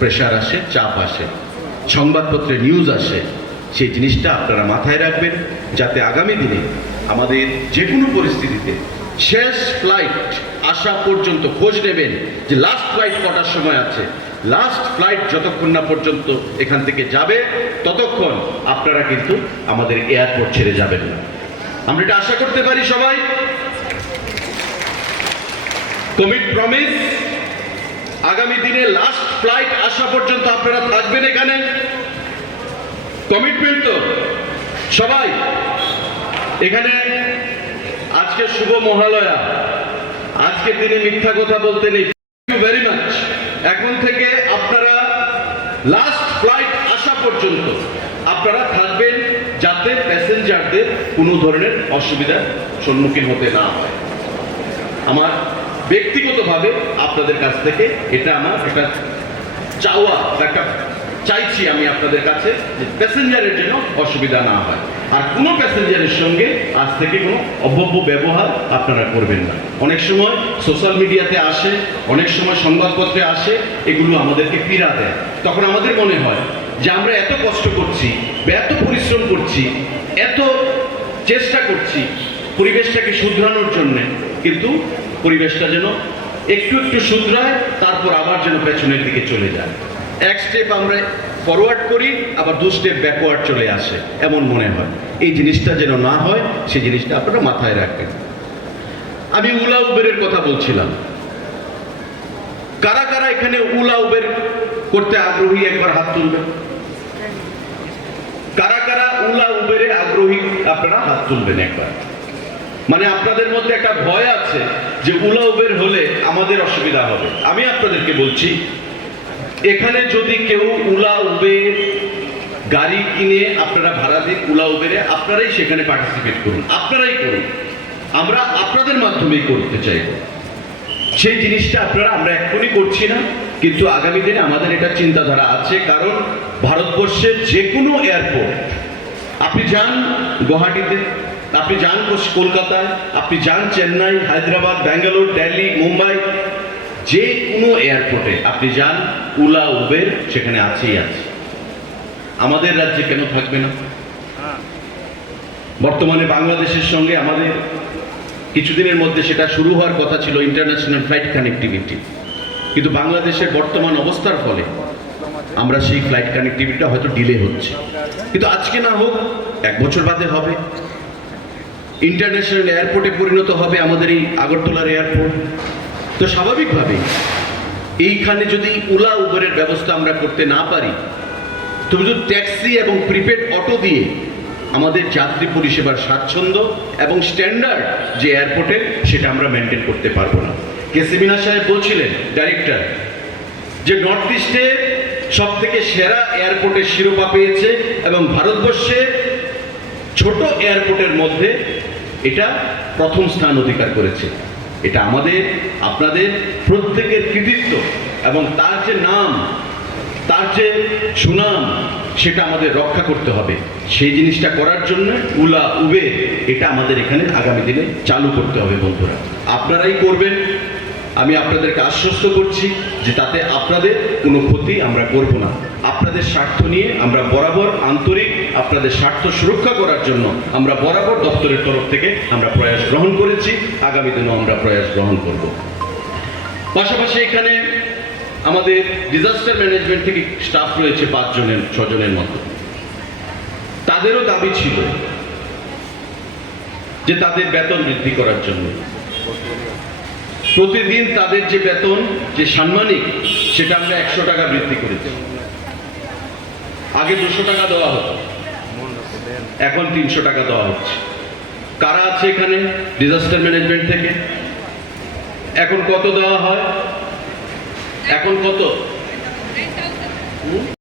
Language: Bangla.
প্রেশার আসে, চাপ আসে, সংবাদপত্রে নিউজ আসে, সেই জিনিসটা আপনারা মাথায় রাখবেন, যাতে আগামী দিনে আমাদের যে কোনো পরিস্থিতিতে শেষ ফ্লাইট আসা পর্যন্ত খোঁজ নেবেন যে লাস্ট ফ্লাইট কটার সময় আছে। লাস্ট ফ্লাইট যতক্ষণ না পর্যন্ত এখান থেকে যাবে ততক্ষণ আপনারা কিন্তু আমাদের এয়ারপোর্ট ছেড়ে যাবেন না। আমরা এটা আশা করতে পারি সবাই। কমিট প্রমিস, আগামী দিনে লাস্ট ফ্লাইট আসা পর্যন্ত আপনারা থাকবেন এখানে। কমিটমেন্ট তো সবাই এখানে। আজকে শুভ মহালয়া, আজকের দিনে মিথ্যা কথা বলতে নেই। Thank you very much. এখন থেকে আপনারা লাস্ট ফ্লাইট আসা পর্যন্ত আপনারা থাকবেন, যাতে প্যাসেঞ্জারদের কোনো ধরনের অসুবিধার সম্মুখীন হতে না হয়। আমার ব্যক্তিগতভাবে আপনাদের কাছ থেকে এটা আমার একটা চাওয়া, একটা চাইছি আমি আপনাদের কাছে যে প্যাসেঞ্জারের যেন অসুবিধা না হয়, আর কোনো প্যাসেঞ্জারের সঙ্গে আজ থেকে কোনো অভব্য ব্যবহার আপনারা করবেন না। অনেক সময় সোশ্যাল মিডিয়াতে আসে, অনেক সময় সংবাদপত্রে আসে, এগুলো আমাদেরকে পীড়া দেয়। তখন আমাদের মনে হয় যে আমরা এত কষ্ট করছি, এত পরিশ্রম করছি, এত চেষ্টা করছি পরিবেশটাকে শুধরানোর জন্যে, কিন্তু পরিবেশটা যেন একটু একটু শুধরায়, তারপর আবার যেন পেছনের দিকে চলে যায়। এক স্টেপ আমরা ফরওয়ার্ড করি, আবার 2 স্টেপ ব্যাকওয়ার্ড চলে আসে, এমন মনে হয়। এই জিনিসটা যেন না হয়, সেই জিনিসটা আপনারা মাথায় রাখবেন। আমি উলা উবেরের কথা বলছিলাম। কারা কারা এখানে উলা উবের করতে আগ্রহী একবার হাত তুলবেন। কারা কারা উলা উবেরে আগ্রহী আপনারা হাত তুলবেন একবার। মানে আপনাদের মধ্যে একটা ভয় আছে যে উলা উবের হলে আমাদের অসুবিধা হবে। আমি আপনাদেরকে বলছি, এখানে যদি কেউ উলা উবের গাড়ি কিনে আপনারা ভাড়া দিন উলা উবেরে, আপনারাই সেখানে পার্টিসিপেট করুন, আপনারাই করুন। আমরা আপনাদের মাধ্যমেই করতে চাইব। সেই জিনিসটা আমরা এক্ষুনি করছি না, কিন্তু আগামী দিনে আমাদের এটা চিন্তাধারা আছে। কারণ ভারতবর্ষের যে কোনো এয়ারপোর্ট, আপনি যান গুয়াহাটিতে, আপনি যান কলকাতায়, আপনি যান চেন্নাই, হায়দ্রাবাদ, ব্যাঙ্গালোর, দিল্লি, মুম্বাই, যে কোনো এয়ারপোর্টে আপনি যান, উলা উবের সেখানে আছেই আছে। আমাদের রাজ্যে কেন থাকবে না? বর্তমানে বাংলাদেশের সঙ্গে আমাদের কিছুদিনের মধ্যে সেটা শুরু হওয়ার কথা ছিল, ইন্টারন্যাশনাল ফ্লাইট কানেক্টিভিটি। কিন্তু বাংলাদেশের বর্তমান অবস্থার ফলে আমরা সেই ফ্লাইট কানেক্টিভিটিটা হয়তো ডিলে হচ্ছে। কিন্তু আজকে না হোক, 1 বছর বাদে হবে। ইন্টারন্যাশনাল এয়ারপোর্টে পরিণত হবে আমাদের এই আগরতলার এয়ারপোর্ট। তো স্বাভাবিকভাবেই এইখানে যদি উলা উবেরের ব্যবস্থা আমরা করতে না পারি, তবে যদি ট্যাক্সি এবং প্রিপেড অটো দিয়ে আমাদের যাত্রী পরিষেবার স্বাচ্ছন্দ্য এবং স্ট্যান্ডার্ড যে এয়ারপোর্টের, সেটা আমরা মেনটেন করতে পারবো না। কেসি মিনা সাহেব বলছিলেন, ডাইরেক্টর, যে নর্থ ইস্টে সব থেকে সেরা এয়ারপোর্টের শিরোপা পেয়েছে এবং ভারতবর্ষে ছোট এয়ারপোর্টের মধ্যে এটা প্রথম স্থান অধিকার করেছে। এটা আমাদের আপনাদের প্রত্যেকের কৃতিত্ব, এবং তার যে নাম, তার যে সুনাম, সেটা আমাদের রক্ষা করতে হবে। সেই জিনিসটা করার জন্য উলা উবের এটা আমাদের এখানে আগামী দিনে চালু করতে হবে। বন্ধুরা, আপনারাই করবেন, আমি আপনাদেরকে আশ্বস্ত করছি যে তাতে আপনাদের কোনো ক্ষতি আমরা করব না। আপনাদের স্বার্থ নিয়ে আমরা বরাবর আন্তরিক, আপনাদের স্বার্থ সুরক্ষা করার জন্য আমরা বরাবর দপ্তরের তরফ থেকে আমরা প্রয়াস গ্রহণ করেছি, আগামী দিনেও আমরা প্রয়াস গ্রহণ করব। পাশাপাশি এখানে আমাদের ডিজাস্টার ম্যানেজমেন্ট থেকে স্টাফ রয়েছে 5-6 জনের মতো। তাদেরও দাবি ছিল যে তাদের বেতন বৃদ্ধি করার জন্য। প্রতিদিন তাদের যে বেতন, যে সাম্মানিক, সেটা আমরা 100 টাকা বৃদ্ধি করেছি। আগে 200 টাকা দেওয়া হতো, এখন 300 টাকা দেওয়া হচ্ছে। কারা আছে এখানে ডিজাস্টার ম্যানেজমেন্ট থেকে? এখন কত দেওয়া হয়? এখন কত?